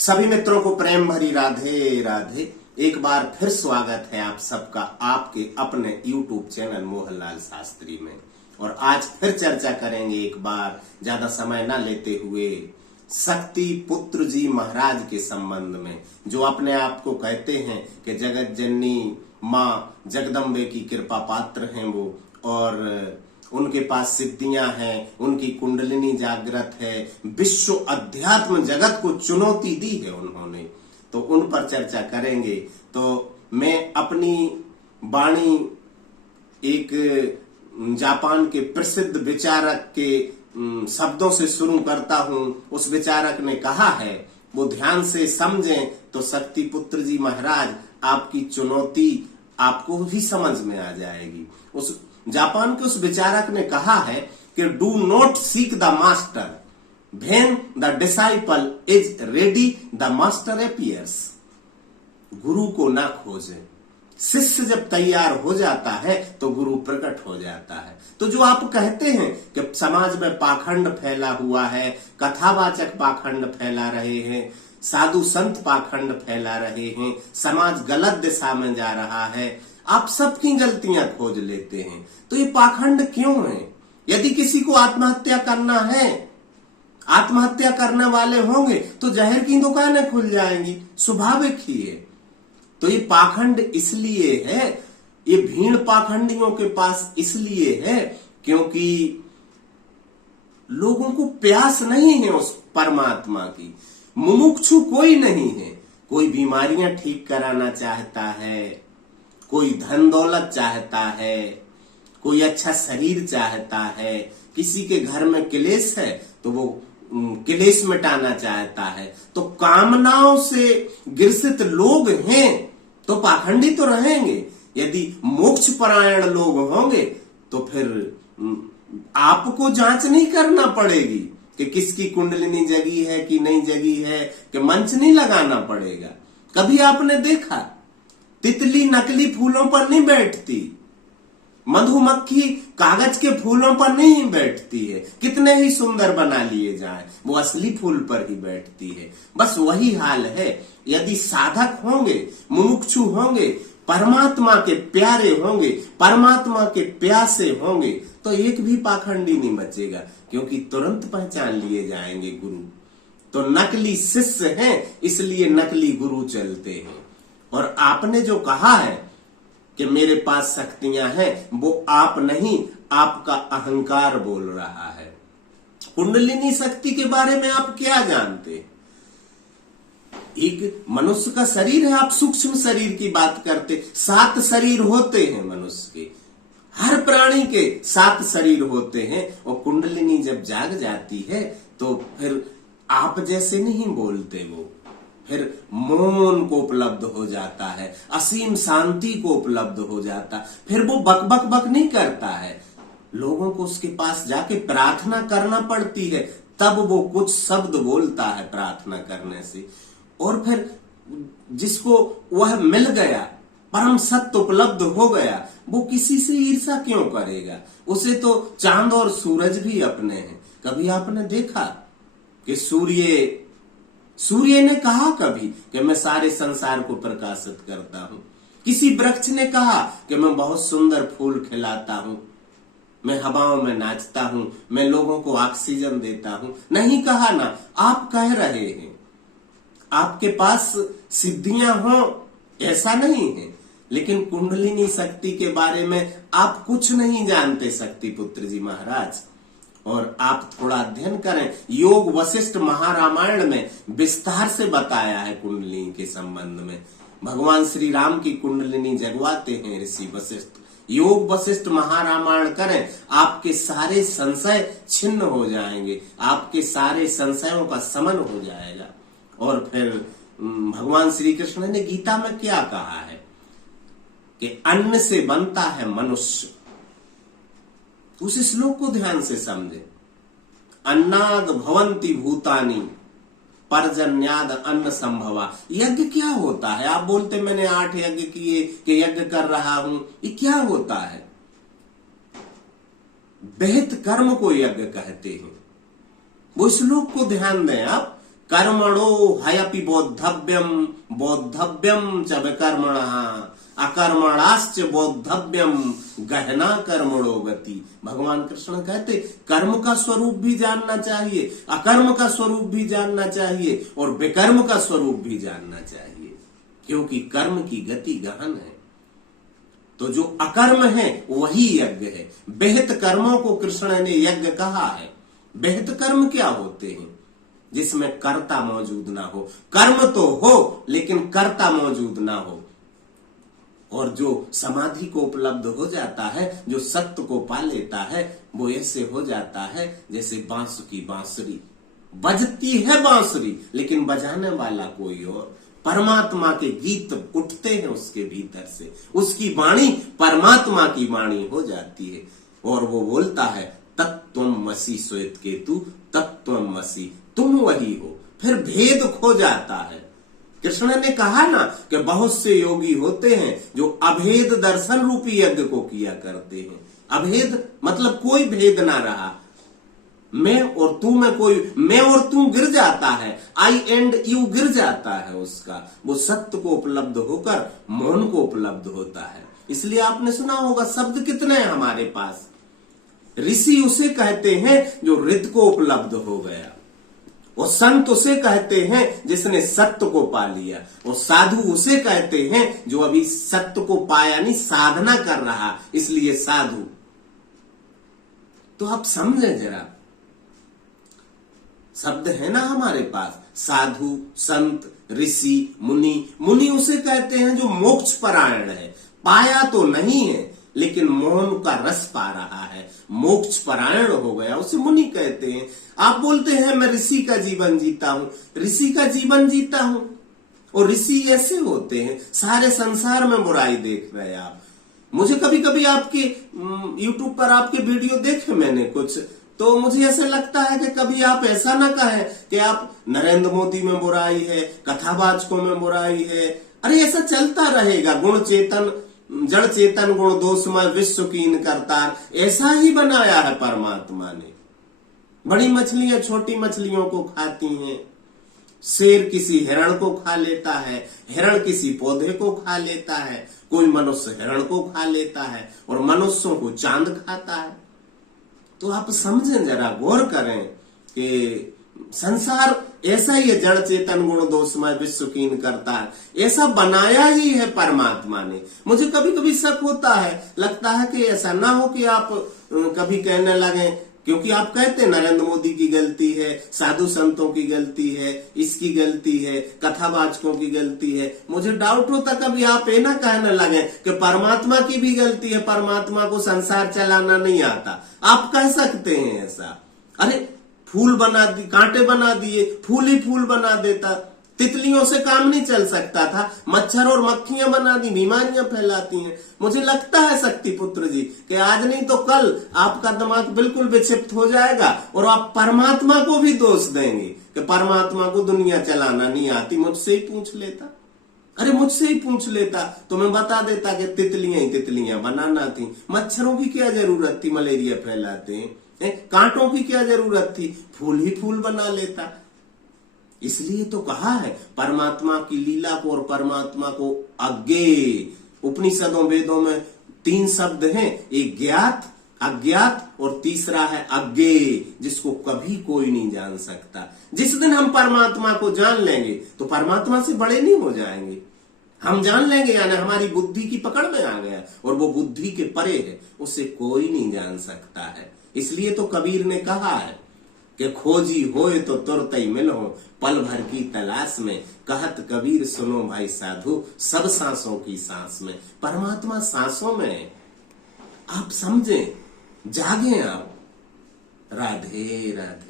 सभी मित्रों को प्रेम भरी राधे राधे। एक बार फिर स्वागत है आप सबका आपके अपने YouTube चैनल मोहनलाल शास्त्री में। और आज फिर चर्चा करेंगे एक बार ज्यादा समय ना लेते हुए शक्ति पुत्र जी महाराज के संबंध में, जो अपने आप को कहते हैं कि जगत जननी माँ जगदम्बे की कृपा पात्र हैं वो, और उनके पास सिद्धियां हैं, उनकी कुंडलिनी जागृत है, विश्व अध्यात्म जगत को चुनौती दी है उन्होंने, तो उन पर चर्चा करेंगे। तो मैं अपनी वाणी एक जापान के प्रसिद्ध विचारक के शब्दों से शुरू करता हूं। उस विचारक ने कहा है, वो ध्यान से समझें तो शक्ति पुत्र जी महाराज आपकी चुनौती आपको भी समझ में आ जाएगी। उस जापान के उस विचारक ने कहा है कि do not seek the master when the disciple is ready the master appears. गुरु को ना खोजें, शिष्य जब तैयार हो जाता है तो गुरु प्रकट हो जाता है। तो जो आप कहते हैं कि समाज में पाखंड फैला हुआ है, कथावाचक पाखंड फैला रहे हैं, साधु संत पाखंड फैला रहे हैं, समाज गलत दिशा में जा रहा है, आप सबकी गलतियां खोज लेते हैं, तो ये पाखंड क्यों है? यदि किसी को आत्महत्या करना है, आत्महत्या करने वाले होंगे तो जहर की दुकानें खुल जाएंगी, स्वाभाविक ही है। तो ये पाखंड इसलिए है, ये भीड़ पाखंडियों के पास इसलिए है क्योंकि लोगों को प्यास नहीं है उस परमात्मा की। मुमुक्षु कोई नहीं है, कोई बीमारियां ठीक कराना चाहता है, कोई धन दौलत चाहता है, कोई अच्छा शरीर चाहता है, किसी के घर में क्लेश है तो वो क्लेश मिटाना चाहता है। तो कामनाओं से ग्रसित लोग हैं तो पाखंडी तो रहेंगे। यदि मोक्ष परायण लोग होंगे तो फिर आपको जांच नहीं करना पड़ेगी कि किसकी कुंडलिनी जगी है कि नहीं जगी है, कि मंच नहीं लगाना पड़ेगा। कभी आपने देखा तितली नकली फूलों पर नहीं बैठती, मधुमक्खी कागज के फूलों पर नहीं बैठती है, कितने ही सुंदर बना लिए जाए, वो असली फूल पर ही बैठती है। बस वही हाल है, यदि साधक होंगे, मुमुक्षु होंगे, परमात्मा के प्यारे होंगे, परमात्मा के प्यासे होंगे, तो एक भी पाखंडी नहीं बचेगा, क्योंकि तुरंत पहचान लिए जाएंगे गुरु। तो नकली शिष्य हैं इसलिए नकली गुरु चलते हैं। और आपने जो कहा है कि मेरे पास शक्तियां हैं, वो आप नहीं, आपका अहंकार बोल रहा है। कुंडलिनी शक्ति के बारे में आप क्या जानते हैं? एक मनुष्य का शरीर है, आप सूक्ष्म शरीर की बात करते, 7 शरीर होते हैं मनुष्य के, हर प्राणी के 7 शरीर होते हैं। और कुंडलिनी जब जाग जाती है तो फिर आप जैसे नहीं बोलते, वो फिर मौन को उपलब्ध हो जाता है, असीम शांति को उपलब्ध हो जाता, फिर वो बक बक बक नहीं करता है। लोगों को उसके पास जाके प्रार्थना करना पड़ती है, तब वो कुछ शब्द बोलता है प्रार्थना करने से। और फिर जिसको वह मिल गया, परम सत्य उपलब्ध हो गया, वो किसी से ईर्ष्या क्यों करेगा? उसे तो चांद और सूरज भी अपने हैं। कभी आपने देखा कि सूर्य ने कहा कभी कि मैं सारे संसार को प्रकाशित करता हूं? किसी वृक्ष ने कहा कि मैं बहुत सुंदर फूल खिलाता हूं, मैं हवाओं में नाचता हूं, मैं लोगों को ऑक्सीजन देता हूं? नहीं कहा ना। आप कह रहे हैं आपके पास सिद्धियां हो, ऐसा नहीं है, लेकिन कुंडलिनी शक्ति के बारे में आप कुछ नहीं जानते शक्ति पुत्र जी महाराज। और आप थोड़ा अध्ययन करें, योग वशिष्ठ महारामायण में विस्तार से बताया है कुंडलिनी के संबंध में। भगवान श्री राम की कुंडलिनी जगवाते हैं ऋषि वशिष्ठ। योग वशिष्ठ महारामायण करें, आपके सारे संशय छिन्न हो जाएंगे, आपके सारे संशयों का शमन हो जाएगा। और फिर भगवान श्री कृष्ण ने गीता में क्या कहा है कि अन्न से बनता है मनुष्य। उस श्लोक को ध्यान से समझे। अन्नाद भवंती भूतानी पर्जन्याद अन्न संभवा। यज्ञ क्या होता है? आप बोलते मैंने 8 यज्ञ किए कि यज्ञ कर रहा हूं, ये क्या होता है? विहित कर्म को यज्ञ कहते हैं। वो श्लोक को ध्यान दें आप कर्मणो हयपि बोद्धव्यम बोद्धव्यम च विकर्मणः अकर्मणाश्च बोद्धव्यम गहना कर्मणो गति। भगवान कृष्ण कहते कर्म का स्वरूप भी जानना चाहिए, अकर्म का स्वरूप भी जानना चाहिए और विकर्म का स्वरूप भी जानना चाहिए, क्योंकि कर्म की गति गहन है। तो जो अकर्म है वही यज्ञ है। बेहत कर्मों को कृष्ण ने यज्ञ कहा है। बेहत कर्म क्या होते हैं? जिसमें कर्ता मौजूद ना हो। कर्म तो हो लेकिन कर्ता मौजूद ना हो। और जो समाधि को उपलब्ध हो जाता है, जो सत्य को पा लेता है, वो ऐसे हो जाता है जैसे बांस की बांसुरी। बजती है बांसुरी लेकिन बजाने वाला कोई और। परमात्मा के गीत उठते हैं उसके भीतर से, उसकी वाणी परमात्मा की वाणी हो जाती है और वो बोलता है तत्त्वमसि श्वेत केतु तत्त्वमसि, तुम वही हो। फिर भेद खो जाता है। कृष्ण ने कहा ना कि बहुत से योगी होते हैं जो अभेद दर्शन रूपी यज्ञ को किया करते हैं। अभेद मतलब कोई भेद ना रहा। मैं और तू में कोई, मैं और तू गिर जाता है, आई एंड यू गिर जाता है उसका। वो सत्य को उपलब्ध होकर मौन को उपलब्ध होता है। इसलिए आपने सुना होगा शब्द कितने हैं हमारे पास। ऋषि उसे कहते हैं जो रित को उपलब्ध हो गया, और संत उसे कहते हैं जिसने सत्य को पा लिया, और साधु उसे कहते हैं जो अभी सत्य को पाया नहीं, साधना कर रहा, इसलिए साधु। तो आप समझें जरा, शब्द है ना हमारे पास, साधु, संत, ऋषि, मुनि। मुनि उसे कहते हैं जो मोक्ष परायण है, पाया तो नहीं है लेकिन मौन का रस पा रहा है, मोक्ष परायण हो गया, उसे मुनि कहते हैं। आप बोलते हैं मैं ऋषि का जीवन जीता हूं, ऋषि का जीवन जीता हूं। और ऋषि ऐसे होते हैं, सारे संसार में बुराई देख रहे हैं आप। मुझे कभी कभी आपके YouTube पर आपके वीडियो देखे मैंने कुछ, तो मुझे ऐसा लगता है कि कभी आप ऐसा ना कहें कि आप नरेंद्र मोदी में बुराई है, कथावाचकों में बुराई है। अरे ऐसा चलता रहेगा। गुण चेतन जड़ चेतन गुण दोषमय विश्व कीन करतार, ऐसा ही बनाया है परमात्मा ने। बड़ी मछलियां छोटी मछलियों को खाती हैं, शेर किसी हिरण को खा लेता है, हिरण किसी पौधे को खा लेता है, कोई मनुष्य हिरण को खा लेता है और मनुष्यों को चांद खाता है। तो आप समझें जरा, गौर करें कि संसार ऐसा ही है, जड़ चेतन गुण दोषमय विश्व कीन करता है, ऐसा बनाया ही है परमात्मा ने। मुझे कभी कभी शक होता है, लगता है कि ऐसा ना हो कि आप कभी कहने लगे, क्योंकि आप कहते हैं नरेंद्र मोदी की गलती है, साधु संतों की गलती है, इसकी गलती है, कथावाचकों की गलती है। मुझे डाउट होता कभी आप ये ना कहने लगे कि परमात्मा की भी गलती है, परमात्मा को संसार चलाना नहीं आता। आप कह सकते हैं ऐसा। अरे फूल बना दी, कांटे बना दिए, फूल ही फूल बना देता। तितलियों से काम नहीं चल सकता था, मच्छर और मक्खियां बना दी, बीमारियां फैलाती हैं। मुझे लगता है शक्ति पुत्र जी कि आज नहीं तो कल आपका दिमाग बिल्कुल विक्षिप्त हो जाएगा और आप परमात्मा को भी दोष देंगे कि परमात्मा को दुनिया चलाना नहीं आती। मुझसे ही पूछ लेता, अरे मुझसे ही पूछ लेता तो मैं बता देता कि तितलियां ही तितलियां बनाना थी। मच्छरों की क्या जरूरत थी, मलेरिया फैलाते हैं। कांटों की क्या जरूरत थी, फूल ही फूल बना लेता। इसलिए तो कहा है परमात्मा की लीला को और परमात्मा को अज्ञेय। उपनिषदों वेदों में 3 शब्द हैं, एक ज्ञात, अज्ञात और तीसरा है अज्ञेय, जिसको कभी कोई नहीं जान सकता। जिस दिन हम परमात्मा को जान लेंगे तो परमात्मा से बड़े नहीं हो जाएंगे। हम जान लेंगे यानी हमारी बुद्धि की पकड़ में आ गया और वो बुद्धि के परे है, उसे कोई नहीं जान सकता है। इसलिए तो कबीर ने कहा है कि खोजी होए तो तुरत ही मिलो, पल भर की तलाश में। कहत कबीर सुनो भाई साधु, सब सांसों की सांस में। परमात्मा सांसों में है, आप समझें, जागे आप। राधे राधे।